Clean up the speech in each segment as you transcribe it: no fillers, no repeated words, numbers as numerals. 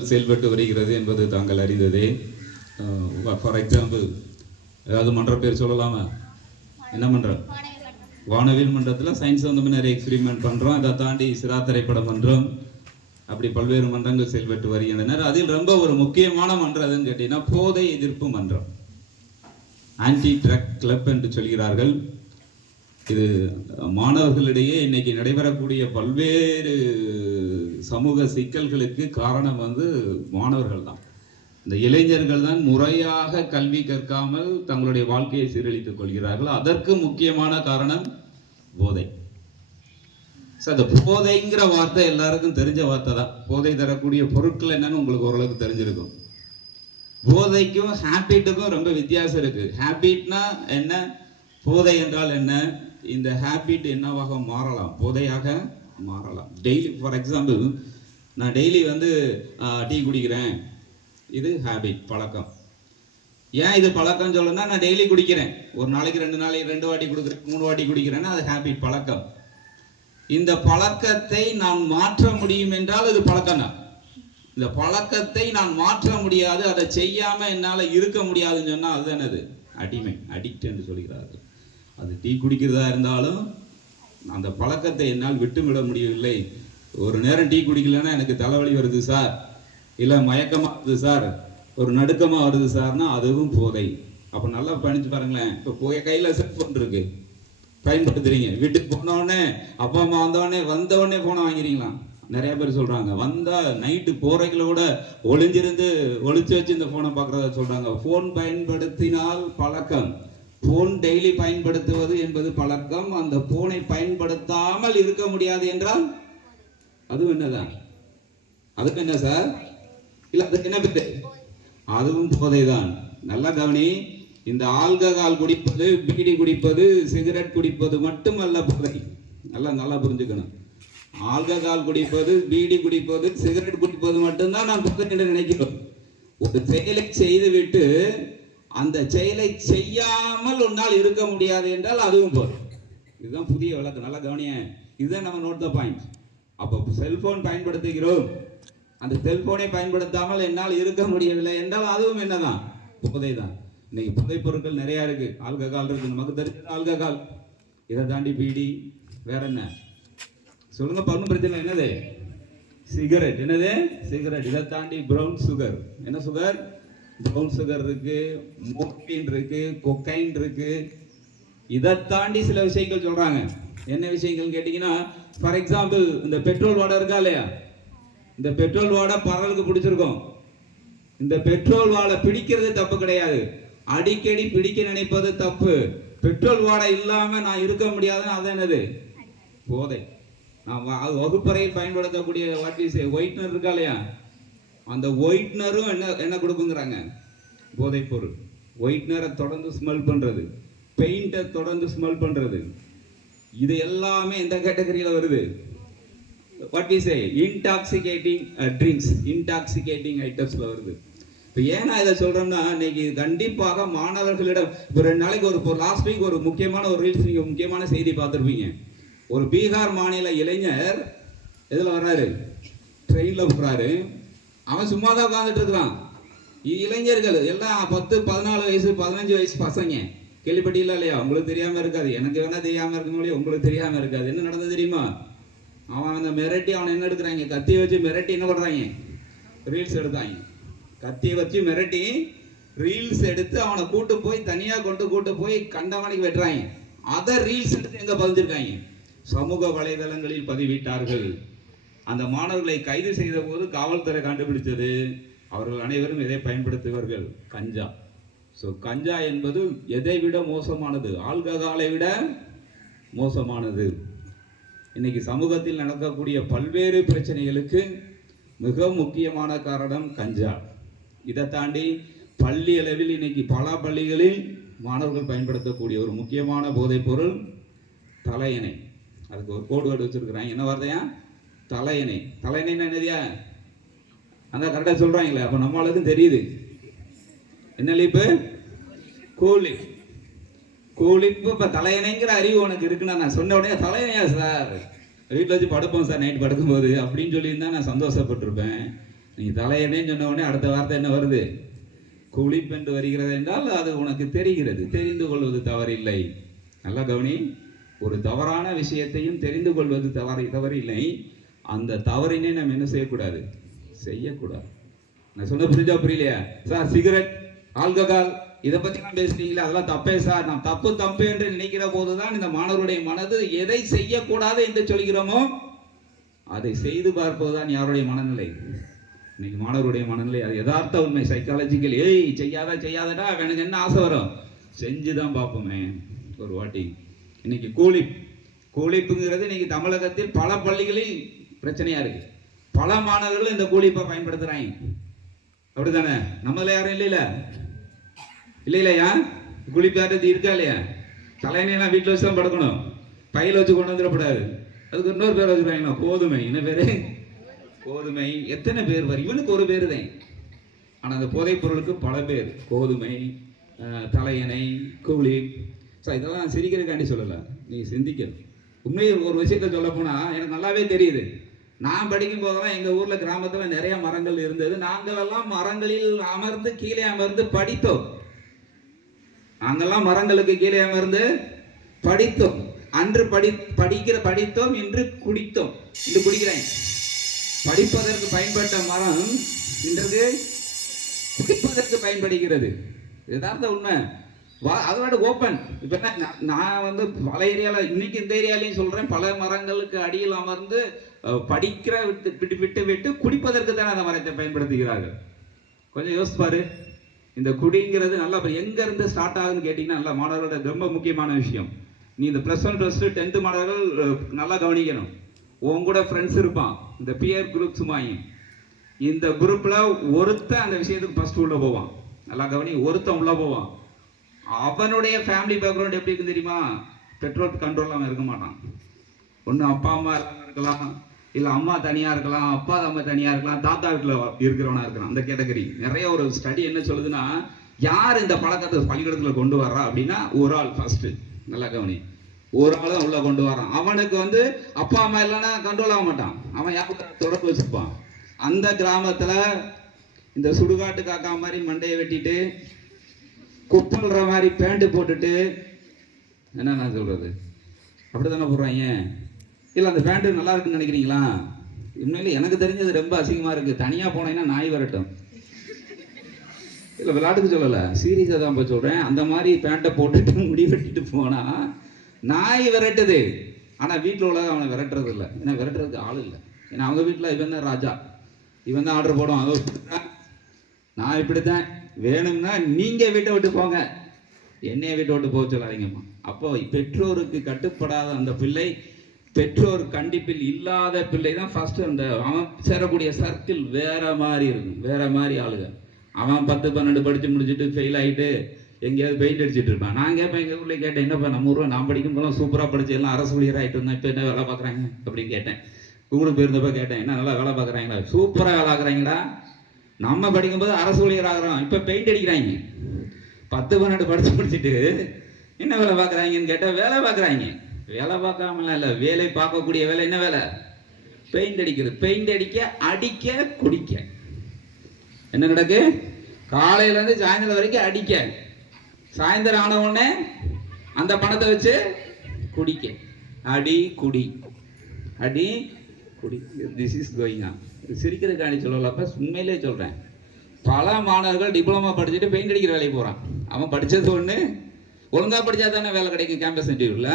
செயல்பட்டு வருகிறது என்பது தாங்கள் அறிந்ததே. ஃபார் எக்ஸாம்பிள் ஏதாவது மன்ற பேர் சொல்லலாமா? என்ன மன்றம்? வானவில் மன்றத்தில் சயின்ஸ் வந்து நிறைய எக்ஸ்பிரிமெண்ட் பண்ணுறோம். அதை தாண்டி சிறா திரைப்படம் பண்ணுறோம். அப்படி பல்வேறு மன்றங்கள் செயல்பட்டு வருகின்றனர். அதில் ரொம்ப ஒரு முக்கியமான மன்றம் எதுன்னு கேட்டீங்கன்னா போதை எதிர்ப்பு மன்றம், ஆன்டி ட்ரக் கிளப் என்று சொல்கிறார்கள். இது மாணவர்களிடையே இன்னைக்கு நடைபெறக்கூடிய பல்வேறு சமூக சிக்கல்களுக்கு காரணம் வந்து மாணவர்கள் தான். இந்த இளைஞர்கள் தான் முறையாக கல்வி கற்காமல் தங்களுடைய வாழ்க்கையை சீரழித்துக் கொள்கிறார்கள். அதற்கு முக்கியமான காரணம் போதை. அந்த போதைங்கிற வார்த்தை எல்லாருக்கும் தெரிஞ்ச வார்த்தை தான். போதை தரக்கூடிய பொருட்கள் என்னன்னு உங்களுக்கு ஓரளவுக்கு தெரிஞ்சிருக்கும். போதைக்கும் ஹேபிட்டுக்கும் ரொம்ப வித்தியாசம் இருக்கு. ஹேபிட்னா என்ன, போதை என்றால் என்ன? இந்த ஹேபிட் என்னவாக மாறலாம், போதையாக மாறலாம். டெய்லி ஃபார் எக்ஸாம்பிள் நான் டெய்லி வந்து டீ குடிக்கிறேன், இது ஹேபிட், பழக்கம். ஏன் இது பழக்கம் சொல்லணும்னா நான் டெய்லி குடிக்கிறேன், ஒரு நாளைக்கு 2 வாட்டி குடிக்கிறேன், 3 வாட்டி குடிக்கிறேன்னா அது ஹேபிட், பழக்கம். இந்த பழக்கத்தை நான் மாற்ற முடியும் என்றால் இது பழக்கம் தான். இந்த பழக்கத்தை நான் மாற்ற முடியாது, அதை செய்யாம என்னால் இருக்க முடியாதுன்னு சொன்னால் அது என்னது? அடிமை, அடிக்ட் என்று சொல்கிறார்கள். அது டீ குடிக்கிறதா இருந்தாலும் அந்த பழக்கத்தை என்னால் விட்டுவிட முடியவில்லை. ஒரு நேரம் டீ குடிக்கலன்னா எனக்கு தலைவலி வருது சார், இல்லை மயக்கமாக வருது சார், ஒரு நடுக்கமாக வருது சார்னா அதுவும் போதை. அப்போ நல்லா பண்ணிச்சு பாருங்களேன். இப்போ கையில் செல்ஃபோன் இருக்கு, பயன்படுத்துறீங்க. வீட்டுக்கு போனோடனே அப்பா அம்மா வந்தோடனே ஃபோனை வாங்கிறீங்களா? நிறைய பேர் சொல்றாங்க. வந்தா நைட்டு போறைகளை கூட ஒளிச்சு வச்சு இந்த போனை பார்க்கறத சொல்றாங்க. போன் பயன்படுத்தினால் பழக்கம், போன் டெய்லி பயன்படுத்துவது என்பது பழக்கம். அந்த போனை பயன்படுத்தாமல் இருக்க முடியாது என்றால் அதுவும் என்னதான்? அதுக்கு என்ன சார்? இல்ல அதுக்கு என்ன பேரு? அதுவும் போதைதான். நல்லா கவனி. இந்த ஆல்கஹால் குடிப்பது, பீடி குடிப்பது, சிகரெட் குடிப்பது மட்டுமல்ல போதை. நல்லா புரிஞ்சுக்கணும். ஆல்கஹால் குடிப்பது, பீடி குடிப்பது, சிகரெட் குடிப்பது மட்டும்தான் நான் போதை என்று நினைக்கிறோம். ஒரு செயலை செய்துவிட்டு அந்த செயலை செய்யாமல் உன்னால் இருக்க முடியாது என்றால் அதுவும் போதை. இதுதான் புதிய விளக்கம். நல்லா கவனிய. இதுதான் நம்ம நோட் த பாயிண்ட். அப்போ செல்போன் பயன்படுத்துகிறோம், அந்த செல்போனை பயன்படுத்தாமல் என்னால் இருக்க முடியவில்லை என்றால் அதுவும் என்னதான்? போதை தான். இன்னைக்கு போதை பொருட்கள் நிறைய இருக்கு. ஆல்கஹால் இருக்கு, நமக்கு தெரிஞ்சது ஆல்கஹால். இதை தாண்டி பீடி, வேற என்ன சொல்லுங்க? பன்னு பிரச்சனை என்னது? சிகரெட். என்னது? சிகரெட். இதை தாண்டி பிரவுன் சுகர். என்ன சுகர்? பிரவுன் சுகர் இருக்கு, மோர்பின் இருக்கு, கொக்கைன் இருக்கு. இதை தாண்டி சில விஷயங்கள் சொல்றாங்க. என்ன விஷயங்கள் கேட்டீங்கன்னா, ஃபார் எக்ஸாம்பிள் இந்த பெட்ரோல் வாடை இருக்கா இல்லையா? இந்த பெட்ரோல் வாடை பரவலுக்கு பிடிச்சிருக்கோம். இந்த பெட்ரோல் வாடை பிடிக்கிறது தப்பு கிடையாது, அடிக்கடி பிடிக்க நினைப்பது தப்பு. பெட்ரோல் வாடை இல்லாம நான் இருக்க முடியாதுன்னு அது என்னது? போதை. வகுப்பறையில் பயன்படுத்தக்கூடிய ஒயிட்னர் இருக்கா இல்லையா? அந்த ஒயிட்னரும் என்ன கொடுக்குங்கிறாங்க? போதைப் பொருள். ஒயிட்னரை தொடர்ந்து ஸ்மெல் பண்றது, பெயிண்டை தொடர்ந்து ஸ்மெல் பண்றது, இது எல்லாமே இந்த கேட்டகரியில் வருது. What is intoxicating drinks, intoxicating ஐட்டம்ஸ்ல வருது. இப்போ ஏன்னா இதை சொல்றோம்னா, இன்னைக்கு கண்டிப்பாக மாணவர்களிடம் இப்போ 2 நாளைக்கு ஒரு லாஸ்ட் வீக் ஒரு முக்கியமான ஒரு ரீல்ஸ், நீங்க முக்கியமான செய்தி பார்த்துருப்பீங்க. ஒரு பீகார் மாநில இளைஞர் எதில் வர்றாரு? ட்ரெயினில் போகிறாரு. அவன் சும்மா தான் உட்காந்துட்டு இருக்கிறான். இளைஞர்கள் எல்லாம் 10, 14 வயசு, 15 வயசு பசங்க. கேள்விப்பட்டீங்களா இல்லையா? உங்களுக்கு தெரியாம இருக்காது, எனக்கு வேணா தெரியாம இருக்கணும், உங்களுக்கு தெரியாம இருக்காது. என்ன நடந்தது தெரியுமா? அவன் அந்த மிரட்டி அவனை என்ன எடுக்கிறாங்க? கத்தியை வச்சு மிரட்டி என்ன பண்றாங்க? ரீல்ஸ் எடுத்தாங்க. கத்தியை வச்சு மிரட்டி ரீல்ஸ் எடுத்து அவனை தனியா கூட்டு போய் கண்டவனைக்கு வெட்டுறாங்க. அதை ரீல்ஸ் எடுத்து எங்க பதிஞ்சிருக்காங்க? சமூக வலைதளங்களில் பதிவிட்டார்கள். அந்த மாணவர்களை கைது செய்த போது காவல்துறை கண்டுபிடித்தது, அவர்கள் அனைவரும் எதை பயன்படுத்துவார்கள்? கஞ்சா. ஸோ கஞ்சா என்பது எதை விட மோசமானது? ஆல்கஹாலை விட மோசமானது. இன்னைக்கு சமூகத்தில் நடக்கக்கூடிய பல்வேறு பிரச்சனைகளுக்கு மிக முக்கியமான காரணம் கஞ்சா. இதை தாண்டி பள்ளி அளவில் இன்னைக்கு பல பள்ளிகளில் மாணவர்கள் பயன்படுத்தக்கூடிய ஒரு முக்கியமான போதைப் பொருள் தலையணை. அதுக்கு ஒரு கோடு வேர்டு வச்சிருக்கிறாங்க. என்ன வார்த்தையா? தலையணை. தலையணைன்னா என்னதியா? அந்த கரெக்டாக சொல்றாங்களே. அப்போ நம்மளுக்கும் தெரியுது. என்ன லீப்பு? கூலிப். கூலிப்பு. இப்போ தலையணைங்கிற அறிவு உனக்கு இருக்குன்னா நான் சொன்ன உடனே தலையணையா சார், வீட்டில் வச்சு படுப்போம் சார் நைட் படுக்கும்போது அப்படின்னு சொல்லியிருந்தா நான் சந்தோஷப்பட்டிருப்பேன். நீ தலையணைன்னு சொன்ன உடனே அடுத்த வார்த்தை என்ன வருது? குளிப் என்று வருகிறது என்றால் அது உனக்கு தெரிகிறது. தெரிந்து கொள்வது தவறில்லை. நல்லா கவனி, ஒரு தவறான விஷயத்தையும் தெரிந்து கொள்வது தவறில்லை. அந்த தவறினை நம்ம என்ன செய்யக்கூடாது? செய்யக்கூடாது. நான் சொன்ன புரிஞ்சா புரியலையா சார்? சிகரெட், ஆல்கஹால் இதை பத்தி நான் பேசுறீங்களா? அதெல்லாம் தப்பே சார். நான் தப்பு என்று நினைக்கிற போதுதான் இந்த மாணவருடைய மனது எதை செய்யக்கூடாது என்று சொல்கிறோமோ அதை செய்து பார்ப்பதுதான் யாருடைய மனநிலை? இன்னைக்கு மாணவருடைய மனநிலை அது யதார்த்த உண்மை, சைக்காலஜிக்கல். செய்யாதடா எனக்கு என்ன ஆசை வரும்? செஞ்சுதான் பார்ப்போமே ஒரு வாட்டி. இன்னைக்கு கூலிப்புங்கிறது இன்னைக்கு தமிழகத்தில் பல பள்ளிகளில் பிரச்சனையா இருக்கு. பல மாணவர்கள் இந்த கூலிப்பை பயன்படுத்துறாங்க. அப்படித்தானே? நம்மள யாரும் இல்லையா? கூலிப்பாரு இருக்கா இல்லையா? தலையணையெல்லாம் வீட்டில் வச்சு தான் படுக்கணும், பையில வச்சு கொண்டு வந்துடக்கூடாது. அதுக்கு இன்னொரு பேர் வச்சுருக்காங்க, கோதுமை. என்ன பேரு? கோதுமை. எத்தனை பேர் வரும்? இவனுக்கு ஒரு பேரு தான். ஆனால் அந்த போதைப் பொருளுக்கு பல பேர். கோதுமை, தலையணை, கூலிப். சார் இதெல்லாம் நான் சிரிக்கிறதுக்காண்டி சொல்லலை, நீ சிந்திக்கணும். உண்மையை ஒரு விஷயத்த சொல்ல போனால் எனக்கு நல்லாவே தெரியுது. நான் படிக்கும் போதெல்லாம் எங்கள் ஊரில் கிராமத்தில் நிறைய மரங்கள் இருந்தது. நாங்களெல்லாம் மரங்களில் அமர்ந்து கீழே அமர்ந்து படித்தோம். நாங்கெல்லாம் மரங்களுக்கு கீழே அமர்ந்து படித்தோம். அன்று படித்தோம், இன்று குடித்தோம். இன்று குடிக்கிறேன். படிப்பதற்கு பயன்பட்ட மரம் இன்றைக்கு குடிப்பதற்கு பயன்படுகிறது. யதார்த்த உண்மை. அதோட ஓப்பன். இப்போ நான் பல ஏரியாவில், இன்னைக்கு இந்த ஏரியாலையும் சொல்கிறேன், பல மரங்களுக்கு அடியில் அமர்ந்து படிக்கிற விட்டு குடிப்பதற்கு தானே அந்த மரத்தை பயன்படுத்துகிறார்கள். கொஞ்சம் யோசிப்பாரு. இந்த குடிங்கிறது நல்லா எங்கேருந்து ஸ்டார்ட் ஆகுதுன்னு கேட்டிங்கன்னா, நல்லா மாணவர்களோட ரொம்ப முக்கியமான விஷயம். நீ இந்த +1 +2 10th மாணவர்கள் நல்லா கவனிக்கணும். உன் கூட ஃப்ரெண்ட்ஸ் இருப்பான், இந்த பியர் குரூப்ஸ் மாதிரி. இந்த குரூப்பில் ஒருத்தன் அந்த விஷயத்துக்கு ஃபஸ்ட்டு உள்ளே போவான். நல்லா கவனி, ஒருத்தன் உள்ளே போவான். அவனுடைய ஃபேமிலி பேக்ரவுண்ட் எப்படி இருக்குன்னு தெரியுமா? பெட்ரோல் கண்ட்ரோல் இருக்க மாட்டான். ஒன்று அப்பா அம்மா இருக்கலாம், இல்லை அம்மா தனியாக இருக்கலாம், அப்பா அம்மா தனியாக இருக்கலாம், தாத்தா வீட்டில் இருக்கிறவனா இருக்கிறான். அந்த கேட்டகரி நிறைய. ஒரு ஸ்டடி என்ன சொல்லுதுன்னா, யார் இந்த பழக்கத்தை பள்ளிக்கூடத்தில் கொண்டு வர்றா அப்படின்னா, ஒரு ஆள் ஃபர்ஸ்ட். நல்லா கவனி, ஒரு ஆள் தான் உள்ள கொண்டு வரான். அவனுக்கு அப்பா அம்மா இல்லைன்னா கண்ட்ரோல் ஆக மாட்டான். அவன் யாருக்கு தொடர்பு வச்சிருப்பான். அந்த கிராமத்தில் இந்த சுடுகாட்டு காக்கா மாதிரி மண்டையை வெட்டிட்டு, குப்பல்ற மாதிரி பேண்ட் போட்டுட்டு, என்ன நான் சொல்றது, அப்படித்தானே போடுறாங்க. இல்லை அந்த பேண்ட்டு நல்லா இருக்குன்னு நினைக்கிறீங்களா? உண்மையில எனக்கு தெரிஞ்சது ரொம்ப அசிங்கமாக இருக்குது. தனியாக போனீங்கன்னா நாய் வரட்டும். இல்லை விளையாட்டுக்கு சொல்லலை, சீரியஸாக தான் போய் சொல்கிறேன். அந்த மாதிரி பேண்ட்டை போட்டுட்டு முடி வெட்டிட்டு போனால் நாய் விரட்டுது. ஆனால் வீட்டில் உள்ளதை அவனை விரட்டுறது இல்லை. ஏன்னா விரட்டுறதுக்கு ஆள் இல்லை. ஏன்னா அவங்க வீட்டில் இவன் தான் ராஜா, இவன் தான் ஆர்டர் போடுவான். நான் இப்படித்தான், வேணும்னா நீங்கள் வீட்டை விட்டு போங்க, என்னைய வீட்டை விட்டு போக சொல்லாதீங்கம்மா. அப்போ பெற்றோருக்கு கட்டுப்படாத அந்த பிள்ளை, பெற்றோர் கண்டிப்பில் இல்லாத பிள்ளை தான் ஃபர்ஸ்ட். அந்த அவன் சேரக்கூடிய சர்க்கிள் வேற மாதிரி இருக்கும், வேற மாதிரி ஆளுங்க. அவன் 10 12 படித்து முடிச்சுட்டு ஃபெயில் ஆகிட்டு எங்கேயாவது பெயிண்ட் அடிச்சுட்டு இருப்பான். நான் கேட்பேன், எங்கள் ஊரில் கேட்டேன், என்னப்பா நம்ம ஊரில் நான் படிக்கும் போலாம் சூப்பராக படிச்சு எல்லாம் அரசு ஊழியர் ஆகிட்டு இருந்தேன், இப்போ என்ன வேலை பார்க்குறாங்க அப்படின்னு கேட்டேன். ஊருக்கு போயிருந்தப்ப கேட்டேன், என்ன நல்லா வேலை பார்க்குறாங்களா? சூப்பராக வேலை பார்க்குறாங்களா? நம்ம படிக்கும்போது அரசு ஊழியர் ஆகிறோம், இப்போ பெயிண்ட் அடிக்கிறாங்க. 10 12 படித்து முடிச்சுட்டு என்ன வேலை பார்க்குறாங்கன்னு கேட்டால் வேலை பார்க்குறாங்க. வேலை பார்க்காமலாம் இல்லை, வேலை பார்க்கக்கூடிய வேலை. என்ன வேலை? பெயிண்ட் அடிக்கிறது. பெயிண்ட் அடிக்க குடிக்க. என்ன நடக்கு? காலையிலேருந்து சாயந்தரம் வரைக்கும் அடிக்க, சாயந்தரம் ஆன உடனே அந்த பணத்தை வச்சு குடிக்க. அடி குடி, அடி குடி. This is going on. சிரிக்கிறதுக்காண்டி சொல்லலப்ப, உண்மையிலே சொல்கிறேன். பல மாணவர்கள் டிப்ளமா படிச்சுட்டு பெயிண்ட் அடிக்கிற வேலைக்கு போகிறான். அவன் படித்தது ஒன்று, ஒழுங்காக படித்தா தானே வேலை கிடைக்கும் கேம்பஸ் இன்டர்வியூவில்.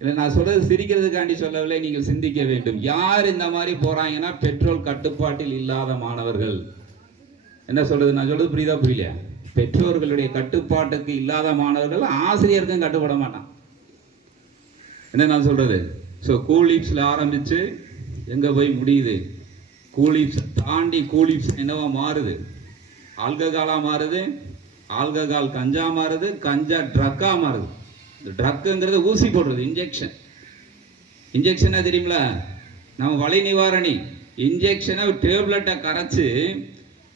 இல்லை நான் சொல்கிறது சிரிக்கிறதுக்காண்டி சொல்லவில்லை, நீங்கள் சிந்திக்க வேண்டும். யார் இந்த மாதிரி போகிறாங்கன்னா, பெட்ரோல் கட்டுப்பாட்டில் இல்லாத மாணவர்கள். என்ன சொல்கிறது? நான் சொல்கிறது புரியுதா புரியலையா? பெற்றோர்களுடைய கட்டுப்பாட்டுக்கு இல்லாத மாணவர்கள் ஆசிரியருக்கும் கட்டுப்பட மாட்டான். என்ன நான் சொல்கிறது? ஸோ கூலிப்ஸில் ஆரம்பித்து எங்கே போய் முடியுது? கூலிப்ஸ் தாண்டி கூலிப்ஸ் என்னவா மாறுது? ஆல்கஹாலாக மாறுது, ஆல்கஹால் கஞ்சா மாறுது, கஞ்சா ட்ரக்காக மாறுது. இந்த ட்ரக்குங்கிறது ஊசி போடுறது, இன்ஜெக்ஷனா தெரியுங்களா? நம்ம வலி நிவாரணி இன்ஜெக்ஷனை டேப்லெட்டை கரைச்சி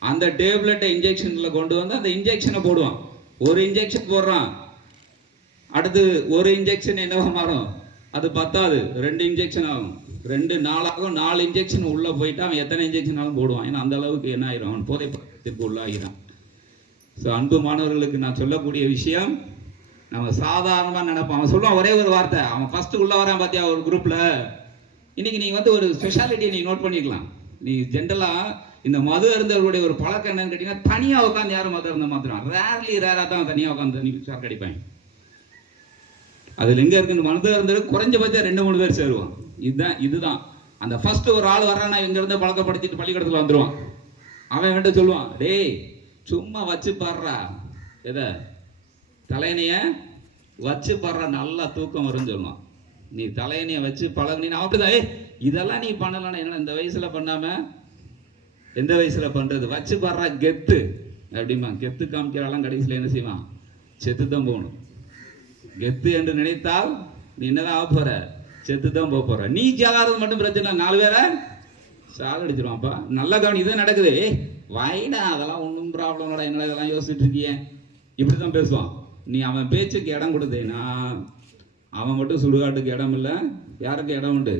அந்த டேப்லெட்டை இன்ஜெக்ஷனில் கொண்டு வந்து அந்த இன்ஜெக்ஷனை போடுவான். ஒரு இன்ஜெக்ஷன் போடுறான், அடுத்து ஒரு இன்ஜெக்ஷன் என்னவா மாறும்? அது பத்தாது, 2 இன்ஜெக்ஷன் ஆகும். 2 நாள் ஆகும். 4 இன்ஜெக்ஷன் உள்ளே போயிட்டு அவன் எத்தனை இன்ஜெக்ஷனாலும் போடுவான். ஏன்னா அந்த அளவுக்கு என்ன ஆயிரும், அவன் போதை பழக்கத்திற்கு உள்ளாகிறான். ஸோ அன்பு மாணவர்களுக்கு நான் சொல்லக்கூடிய விஷயம், நம்ம சாதாரணமாக நினைப்போம். அவன் சொல்லுவான் ஒரே ஒரு வார்த்தை, அவன் ஃபஸ்ட்டு உள்ளே வரான் பார்த்தியா ஒரு குரூப்பில். இன்றைக்கி நீங்கள் வந்து ஒரு ஸ்பெஷாலிட்டியை நீங்கள் நோட் பண்ணிக்கலாம். நீ ஜென்ரலாக இந்த மது அருந்தவர்களுடைய ஒரு பழக்கம் என்னன்னு கேட்டிங்கன்னா, தனியாக உட்காந்து யாரும் மது அருந்த மாத்திரம் ரேராக தான் தனியாக உட்காந்து சாக்கு அடிப்பாங்க. அதில் எங்கே இருக்குன்னு மது அருந்தவர்கள் குறைஞ்சபட்சம் 2-3 பேர் சேருவான். இதுதான் அந்த ஃபஸ்ட்டு ஒரு ஆள் வரானா இங்கேருந்து பழக்கப்படுத்திட்டு பள்ளிக்கூடத்தில் வந்துடுவான். அவன் வேண்ட சொல்லுவான், டேய் சும்மா வச்சு பாடுறா, எதை தலையணைய வச்சு பாடுறா, நல்லா தூக்கம் வரும்னு சொல்லுவான். நீ தலையணையை வச்சு பழகினா அப்படிதான். இதெல்லாம் நீ பண்ணலாம், என்ன இந்த வயசில் பண்ணாமல் எந்த வயசில் பண்ணுறது, வச்சு பாடுறா கெத்து அப்படிமா. கெத்து காமிக்கிறாலாம் கடைசியில் என்ன செய்வான், செத்து தான் போகணும். கெத்து என்று நினைத்தால் நீ என்னதான் ஆக போகிற, செத்து தான் போக போகிற. நீ ஜாகிறது மட்டும் பிரச்சனை, 4 பேரை சாக அடிச்சிருவான்ப்பா. நல்லா கவனி, இதுதான் நடக்குது. வாயிடா அதெல்லாம் ஒன்றும் ப்ராப்ளம் இல்லடா, என்னடா இதெல்லாம் யோசிச்சுட்டு இருக்கியே, இப்படி தான் பேசுவான். நீ அவன் பேச்சுக்கு இடம் கொடுத்தேன்னா அவன் மட்டும் சுடுகாட்டுக்கு இடம் இல்லை, யாருக்கு இடம் உண்டு,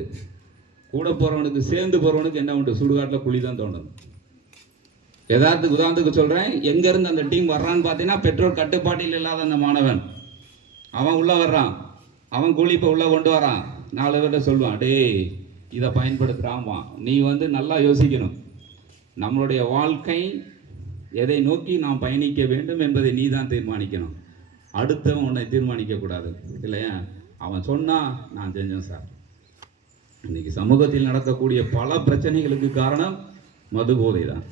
கூட போகிறவனுக்கு சேர்ந்து போகிறவனுக்கு என்ன உண்டு, சுடுகாட்டில் குழி தான் தோண்டணும். உதாரணத்துக்கு சொல்கிறேன், எங்கேருந்து அந்த டீம் வர்றான்னு பார்த்தீங்கன்னா, பெற்றோர் கட்டுப்பாட்டில் இல்லாத அந்த மாணவன் அவன் உள்ளே வர்றான், அவன் கூலி இப்போ உள்ளே கொண்டு வரான். 4 பேர்கிட்ட சொல்லுவான், டேய் இதை பயன்படுத்துகிறாமா. நீ வந்து நல்லா யோசிக்கணும், நம்மளுடைய வாழ்க்கை எதை நோக்கி நாம் பயணிக்க வேண்டும் என்பதை நீ தான் தீர்மானிக்கணும். அடுத்தவன் உன்னை தீர்மானிக்கக்கூடாது இல்லையா. அவன் சொன்னால் நான் செஞ்சேன் சார். இன்னைக்கு சமூகத்தில் நடக்கக்கூடிய பல பிரச்சனைகளுக்கு காரணம் மது போதை தான்.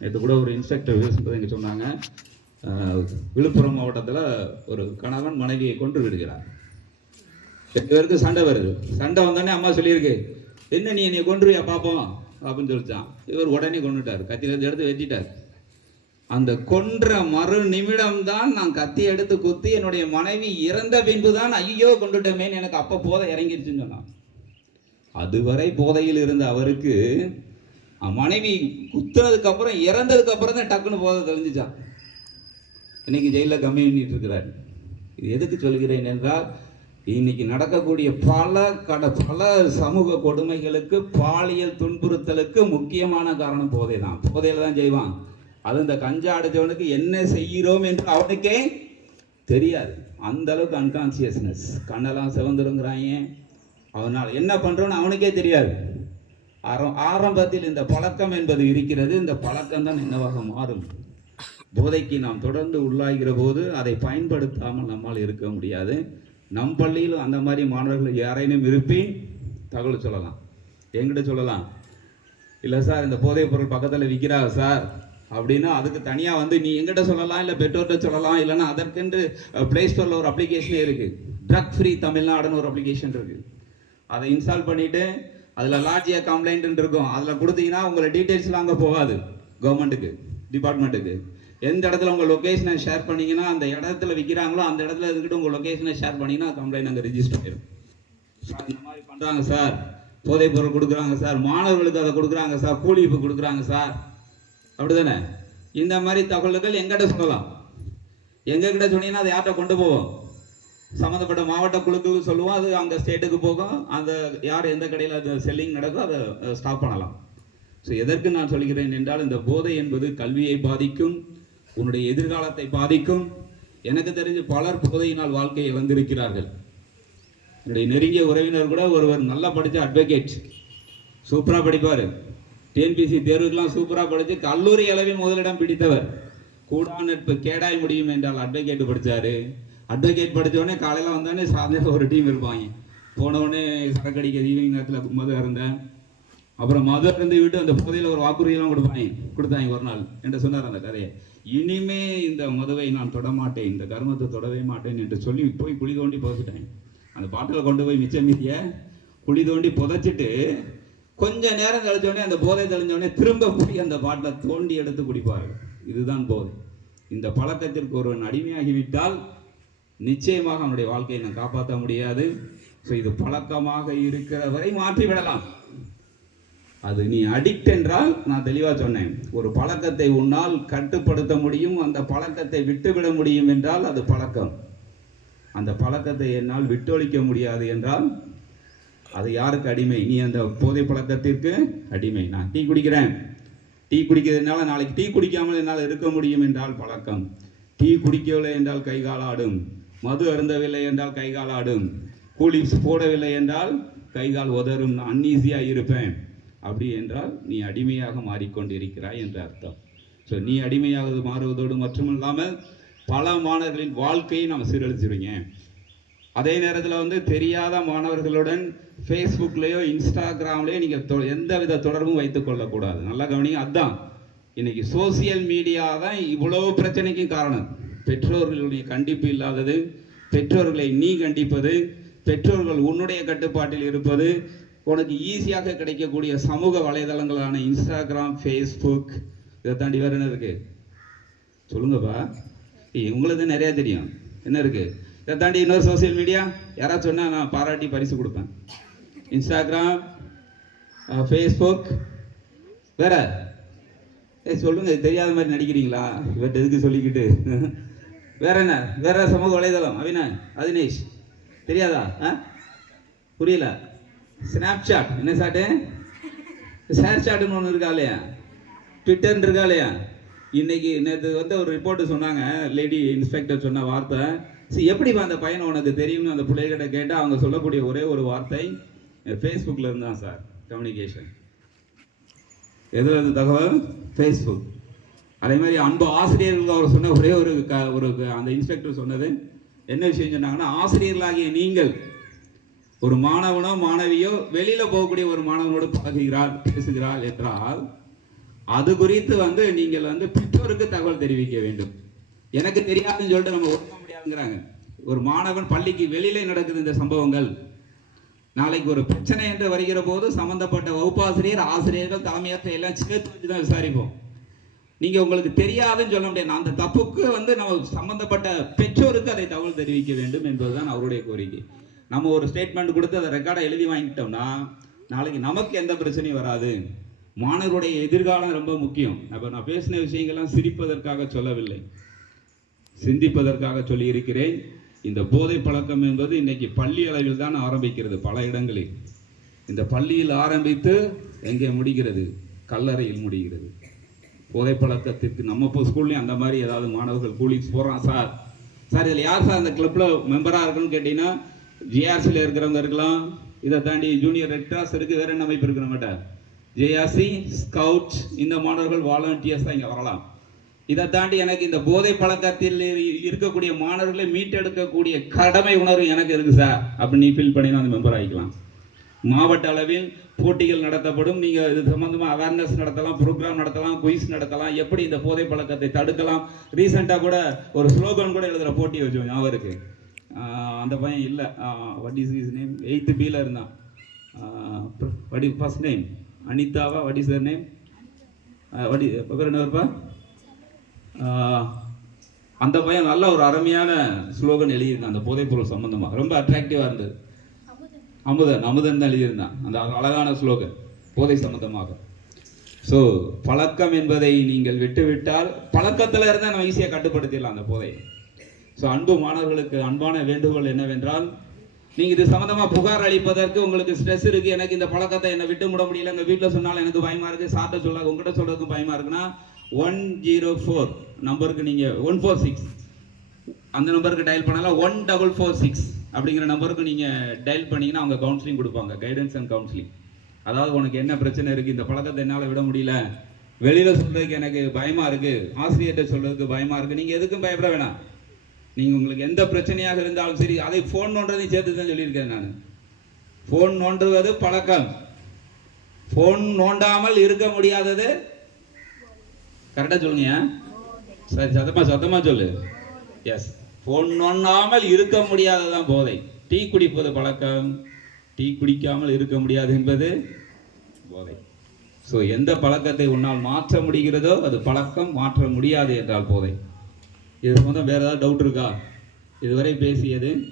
நேற்று கூட ஒரு இன்ஸ்ட்ரக்டர் பேசும்போது எங்கே சொன்னாங்க, விழுப்புரம் மாவட்டத்தில் ஒரு கணவன் மனைவியை கொன்று விடுகிறார். 2 பேருக்கு சண்டை வருது. சண்டை வந்தோடனே அம்மா சொல்லியிருக்கு, என்ன நீ என்னை கொன்றுவியா பார்ப்போம் அப்படின்னு சொல்லிச்சான். இவர் உடனே கொண்டுட்டார், கத்தியில எடுத்து வச்சிட்டார். அந்த கொன்ற மறு நிமிடம் தான் நான் கத்தி எடுத்து குத்தி என்னுடைய மனைவி இறந்த பின்பு தான் ஐயோ கொண்டுட்டமேன்னு எனக்கு அப்போ போதை இறங்கிருச்சுன்னு சொன்னான். அதுவரை போதையில் இருந்த அவருக்கு மனைவி குத்துனதுக்கு அப்புறம் இறந்ததுக்கு அப்புறம் தான் டக்குன்னு போதை தெரிஞ்சிச்சான். இன்னைக்கு ஜெயிலில் கம்மி பண்ணிட்டு இருக்கிறார். இது எதுக்கு சொல்கிறேன் என்றால், இன்னைக்கு நடக்கக்கூடிய பல சமூக கொடுமைகளுக்கு, பாலியல் துன்புறுத்தலுக்கு முக்கியமான காரணம் போதை தான். போதையில் தான் செய்வான். அது இந்த கஞ்சா அடித்தவனுக்கு என்ன செய்கிறோம் என்று அவனுக்கே தெரியாது. அந்த அளவுக்கு அன்கான்சியஸ்னஸ், கண்ணெல்லாம் சிவந்துருங்கிறாங்க. அவனால் என்ன பண்ணுறோன்னு அவனுக்கே தெரியாது. ஆரம்பத்தில் இந்த பழக்கம் என்பது இருக்கிறது. இந்த பழக்கம் தான் என்னவாக மாறும். போதைக்கு நாம் தொடர்ந்து உள்ளாகிற போது அதை பயன்படுத்தாமல் நம்மால் இருக்க முடியாது. நம் பள்ளியிலும் அந்த மாதிரி மாணவர்கள் யாரேனும் இருப்பேன் தகவல் சொல்லலாம், என்கிட்ட சொல்லலாம். இல்லை சார் இந்த போதைப் பொருள் பக்கத்தில் விற்கிறாங்க சார் அப்படின்னா அதுக்கு தனியாக வந்து நீ எங்கிட்ட சொல்லலாம், இல்லை பெற்றோர்கிட்ட சொல்லலாம். இல்லைன்னா அதற்கென்று ப்ளே ஸ்டோரில் ஒரு அப்ளிகேஷனே இருக்குது, ட்ரக் ஃப்ரீ தமிழ்நாடுன்னு ஒரு அப்ளிகேஷன் இருக்குது. அதை இன்ஸ்டால் பண்ணிவிட்டு அதில் லாட்ஜியா கம்ப்ளைண்ட் இருக்கும். அதில் கொடுத்தீங்கன்னா உங்களை டீட்டெயில்ஸ்லாம் அங்கே போகாது கவர்மெண்ட்டுக்கு, டிபார்ட்மெண்ட்டுக்கு. எந்த இடத்துல உங்கள் லொக்கேஷனை ஷேர் பண்ணிங்கன்னா, அந்த இடத்துல விற்கிறாங்களோ அந்த இடத்துல இருந்துக்கிட்டு உங்கள் லொக்கேஷனை ஷேர் பண்ணிங்கன்னா கம்ப்ளைண்ட் அங்கே ரிஜிஸ்டர் ஆகிடும். இந்த மாதிரி பண்ணுறாங்க சார், போதைப் பொருள் கொடுக்குறாங்க சார், மாணவர்களுக்கு அதை கொடுக்குறாங்க சார், கூலி இப்போ கொடுக்குறாங்க சார், அப்படி தானே. இந்த மாதிரி தகவல்கள் எங்கிட்ட சொல்லலாம். எங்ககிட்ட சொன்னீங்கன்னா அதை யார்கிட்ட கொண்டு போவோம், சம்மந்தப்பட்ட மாவட்ட குழுக்களுக்கு சொல்லுவோம். அது அங்கே ஸ்டேட்டுக்கு போகும். அந்த யார் எந்த கடையில் அது செல்லிங் நடக்கும் அதை ஸ்டாப் பண்ணலாம். ஸோ எதற்கு நான் சொல்கிறேன் என்றால், இந்த போதை என்பது கல்வியை பாதிக்கும், உன்னுடைய எதிர்காலத்தை பாதிக்கும். எனக்கு தெரிஞ்சு பலர் போதையினால் வாழ்க்கையை இழந்திருக்கிறார்கள். என்னுடைய நெருங்கிய உறவினர் கூட ஒருவர் நல்லா படித்த அட்வொகேட், சூப்பராக படிப்பார், டிஎன்பிசி தேர்வுக்கெல்லாம் சூப்பராக படித்து கல்லூரி அளவில் முதலிடம் பிடித்தவர். கூடா நட்பு கேடாய் முடியும் என்றால் அட்வொகேட் படித்தார். அட்வொகேட் படித்தோடனே காலையில் வந்தோடனே சாயந்தரம் ஒரு டீம் இருப்பாங்க. போனவுடனே சரக்கடிக்க ஈவினிங் நேரத்தில் மது இருந்தேன். அப்புறம் மது இருந்து விட்டு அந்த போதையில் ஒரு வாக்குறுதியெல்லாம் கொடுத்தாங்க. ஒரு நாள் என்று சொன்னார் அந்த கதையை. இனிமே இந்த மதுவை நான் தொடமாட்டேன், இந்த கர்மத்தை தொடவே மாட்டேன் என்று சொல்லி போய் குழி தோண்டி புதைச்சிட்டேன். அந்த பாட்டில் கொண்டு போய் மிச்ச மீதிய குழி தோண்டி புதைச்சிட்டு கொஞ்ச நேரம் கழிச்சோடனே அந்த போதை தெளிஞ்சோடனே திரும்ப போய் அந்த பாட்டிலை தோண்டி எடுத்து குடிப்பார்கள். இதுதான் போதை. இந்த பழக்கத்திற்கு ஒருவன் அடிமையாகிவிட்டால் நிச்சயமாக அவனுடைய வாழ்க்கையை நான் காப்பாற்ற முடியாது. ஸோ இது பழக்கமாக இருக்கிற வரை மாற்றிவிடலாம். அது நீ அடிக்ட் என்றால், நான் தெளிவாக சொன்னேன், ஒரு பழக்கத்தை உன்னால் கட்டுப்படுத்த முடியும், அந்த பழக்கத்தை விட்டுவிட முடியும் என்றால் அது பழக்கம். அந்த பழக்கத்தை என்னால் விட்டொழிக்க முடியாது என்றால் அது யாருக்கு அடிமை? நீ அந்த போதை பழக்கத்திற்கு அடிமை. நான் டீ குடிக்கிறேன், டீ குடிக்கிறதுனால நாளைக்கு டீ குடிக்காமல் என்னால் இருக்க முடியும் என்றால் பழக்கம். டீ குடிக்கவில்லை என்றால் கைகால் ஆடும், மது அருந்தவில்லை என்றால் கைகால் ஆடும், கூலிப்ஸ் போடவில்லை என்றால் கைகால் உதறும், நான் அன்ஈஸியாக இருப்பேன். அப்படி என்றால் நீ அடிமையாக மாறிக்கொண்டிருக்கிறாய் என்று அர்த்தம். ஸோ நீ அடிமையாக மாறுவதோடு மட்டுமில்லாமல் பல மாணவர்களின் வாழ்க்கையை நம்ம சீரழிச்சிருவீங்க. அதே நேரத்தில் தெரியாத மாணவர்களுடன் ஃபேஸ்புக்லேயோ இன்ஸ்டாகிராம்லேயோ நீங்கள் எந்த வித தொடர்பும் வைத்துக் கொள்ளக்கூடாது. நல்லா கவனிங்க. அதுதான் இன்னைக்கு சோசியல் மீடியா தான் இவ்வளோ பிரச்சனைக்கும் காரணம். பெற்றோர்களுடைய கண்டிப்பு இல்லாதது, பெற்றோர்களை நீ கண்டிப்பது, பெற்றோர்கள் உன்னுடைய கட்டுப்பாட்டில் இருப்பது, உனக்கு ஈஸியாக கிடைக்கக்கூடிய சமூக வலைதளங்களான இன்ஸ்டாகிராம், ஃபேஸ்புக், இதை தாண்டி வேறு என்ன இருக்கு சொல்லுங்கப்பா? உங்களுக்கு நிறையா தெரியும். என்ன இருக்கு இதை தாண்டி? இன்னொரு சோசியல் மீடியா யாராச்சும் சொன்னால் நான் பாராட்டி பரிசு கொடுப்பேன். இன்ஸ்டாகிராம், ஃபேஸ்புக், வேற சொல்லுங்க. தெரியாத மாதிரி நடிக்கிறீங்களா? இவர்கிட்ட எதுக்கு சொல்லிக்கிட்டு? வேற என்ன? வேற சமூக வலைதளம் அதினேஷ் தெரியாதா? புரியல. ஸ்னாப்சாட், என்ன சாட்டு? ஷேர் சாட்டுன்னு ஒன்று இருக்கா இல்லையா? ட்விட்டர்னு இருக்கா இல்லையா? இன்னைக்கு நேற்று ஒரு ரிப்போர்ட்டு சொன்னாங்க, லேடி இன்ஸ்பெக்டர் சொன்ன வார்த்தை, எப்படிப்பா அந்த பையனை உனக்கு தெரியும்னு அந்த பிள்ளைகிட்ட கேட்டால் அவங்க சொல்லக்கூடிய ஒரே ஒரு வார்த்தை, ஃபேஸ்புக்கில் இருந்தான் சார் கம்யூனிகேஷன். எதில் இருந்து தகவல்? ஃபேஸ்புக். அதே மாதிரி அன்பு ஆசிரியர்களுக்கு அவர் சொன்ன ஒரே ஒரு அந்த இன்ஸ்பெக்டர் சொன்னது என்ன விஷயம் சொன்னாங்கன்னா, ஆசிரியர்களாகிய நீங்கள் ஒரு மாணவனோ மாணவியோ வெளியில் போகக்கூடிய ஒரு மாணவனோடு பழகுகிறார், பேசுகிறார் என்றால் அது குறித்து நீங்கள் பெற்றோருக்கு தகவல் தெரிவிக்க வேண்டும். எனக்கு தெரியாதுன்னு சொல்லிட்டு நம்ம ஒதுக்க முடியாதுங்கிறாங்க. ஒரு மாணவன் பள்ளிக்கு வெளியிலே நடக்குது இந்த சம்பவங்கள். நாளைக்கு ஒரு பிரச்சனை என்று வருகிற போது சம்பந்தப்பட்ட வகுப்பாசிரியர், ஆசிரியர்கள், தலைமையற்ற எல்லாம் சேர்த்து வச்சு தான் விசாரிப்போம். நீங்க உங்களுக்கு தெரியாதுன்னு சொல்ல முடியாது. அந்த தப்புக்கு நம்ம சம்பந்தப்பட்ட பெற்றோருக்கு அதை தகவல் தெரிவிக்க வேண்டும் என்பதுதான் அவருடைய கோரிக்கை. நம்ம ஒரு ஸ்டேட்மெண்ட் கொடுத்து அதை ரெக்கார்டை எழுதி வாங்கிட்டோம்னா நாளைக்கு நமக்கு எந்த பிரச்சனையும் வராது. மாணவருடைய எதிர்காலம் ரொம்ப முக்கியம். அப்போ நான் பேசின விஷயங்கள்லாம் சிரிப்பதற்காக சொல்லவில்லை, சிந்திப்பதற்காக சொல்லி இருக்கிறேன். இந்த போதை பழக்கம் என்பது இன்னைக்கு பள்ளி அளவில் தான் ஆரம்பிக்கிறது. பல இடங்களில் இந்த பள்ளியில் ஆரம்பித்து எங்கே முடிகிறது? கல்லறையில் முடிகிறது. போதை பழக்கத்திற்கு நம்ம ஸ்கூல்லையும் அந்த மாதிரி ஏதாவது மாணவர்கள் கூலிங்ஸ் போகிறான் சார், இதில் யார் சார் அந்த கிளப்பில் மெம்பராக இருக்குன்னு கேட்டிங்கன்னா ஜிஆர்சியில் இருக்கிறவங்க இருக்கலாம். இதை தாண்டி ஜூனியர் ரெட் கிராஸ் இருக்குது, வேறு என்ன அமைப்பு இருக்கிற மாட்டேன், ஜேஆர்சி, ஸ்கவுட், இந்த மாணவர்கள் வாலண்டியர்ஸ் தான் இங்கே வரலாம். இதை தாண்டி எனக்கு இந்த போதை பழக்கத்தில் இருக்கக்கூடிய மாணவர்களை மீட்டெடுக்கக்கூடிய கடமை உணர்வு எனக்கு இருக்குது சார் அப்படி நீ ஃபீல் பண்ணி அந்த மெம்பர் ஆகிக்கலாம். மாவட்ட அளவில் போட்டிகள் நடத்தப்படும். நீங்கள் இது சம்மந்தமாக அவேர்னஸ் நடத்தலாம், ப்ரோக்ராம் நடத்தலாம், குயிஸ் நடத்தலாம், எப்படி இந்த போதை பழக்கத்தை தடுக்கலாம். ரீசெண்டாக கூட ஒரு ஸ்லோகன் கூட எழுதுகிற போட்டி வச்சோம், ஞாபகம் இருக்கு. அந்த பையன் இல்லை, what is his name, 8th B இருந்தான். ஃபர்ஸ்ட் நேம் அனிதாவா, வாட் இஸ் தர் நேம், பேர் என்ன இருப்பா? அந்த பையன் நல்ல ஒரு அருமையான ஸ்லோகன் எழுதியிருந்தான் அந்த போதைப் பொருள் சம்பந்தமாக, ரொம்ப அட்ராக்டிவாக இருந்தது. அமுதன் தான் எழுதியிருந்தான் அந்த அழகான ஸ்லோகன் போதை சம்பந்தமாக. ஸோ பழக்கம் என்பதை நீங்கள் விட்டுவிட்டால், பழக்கத்தில் இருந்தால் நம்ம ஈஸியாக கட்டுப்படுத்திடலாம் அந்த போதையை. ஸோ அன்பு மாணவர்களுக்கு அன்பான வேண்டுகோள் என்னவென்றால், நீங்கள் இது சம்மந்தமாக புகார் அளிப்பதற்கு உங்களுக்கு ஸ்ட்ரெஸ் இருக்குது, எனக்கு இந்த பழக்கத்தை என்னை விட்டு விட முடியல, எங்கள் வீட்டில் சொன்னாலும் எனக்கு பயமாக இருக்குது, சார்ட்ட சொல்ல உங்கள்கிட்ட சொல்கிறதுக்கும் பயமாக இருக்குன்னா 104 நம்பருக்கு நீங்கள் 146 அந்த நம்பருக்கு டயல் பண்ணாலும் 1446 அப்படிங்கிற நம்பருக்கு நீங்கள் டயல் பண்ணிங்கன்னா அவங்க கவுன்சிலிங் கொடுப்பாங்க, கைடன்ஸ் அண்ட் கவுன்சிலிங். அதாவது உனக்கு என்ன பிரச்சனை இருக்குது, இந்த பழக்கத்தை என்னால் விட முடியல, வெளியில் சொல்கிறதுக்கு எனக்கு பயமாக இருக்குது, ஆசிரியர்கிட்ட சொல்கிறதுக்கு பயமாக இருக்குது, நீங்கள் எதுக்கும் பயப்பட வேணாம். நீங்கள் உங்களுக்கு எந்த பிரச்சனையாக இருந்தாலும் சரி, அதை ஃபோன் நோண்டுறதையும் சேர்த்து தான் சொல்லியிருக்கேன் நான். ஃபோன் நோண்டுவது பழக்கம், ஃபோன் நோண்டாமல் இருக்க முடியாதது. கரெக்டாக சொல்லுங்க, சரி சத்தமாக சொல்லு. எஸ், ஃபோன் நோண்டாமல் இருக்க முடியாததான் போதை. டீ குடிப்பது பழக்கம், டீ குடிக்காமல் இருக்க முடியாது என்பது போதை. ஸோ எந்த பழக்கத்தை உன்னால் மாற்ற முடிகிறதோ அது பழக்கம், மாற்ற முடியாது என்றால் போதை. இது சம்பந்தம் வேறு ஏதாவது டவுட் இருக்கா? இதுவரை பேசியது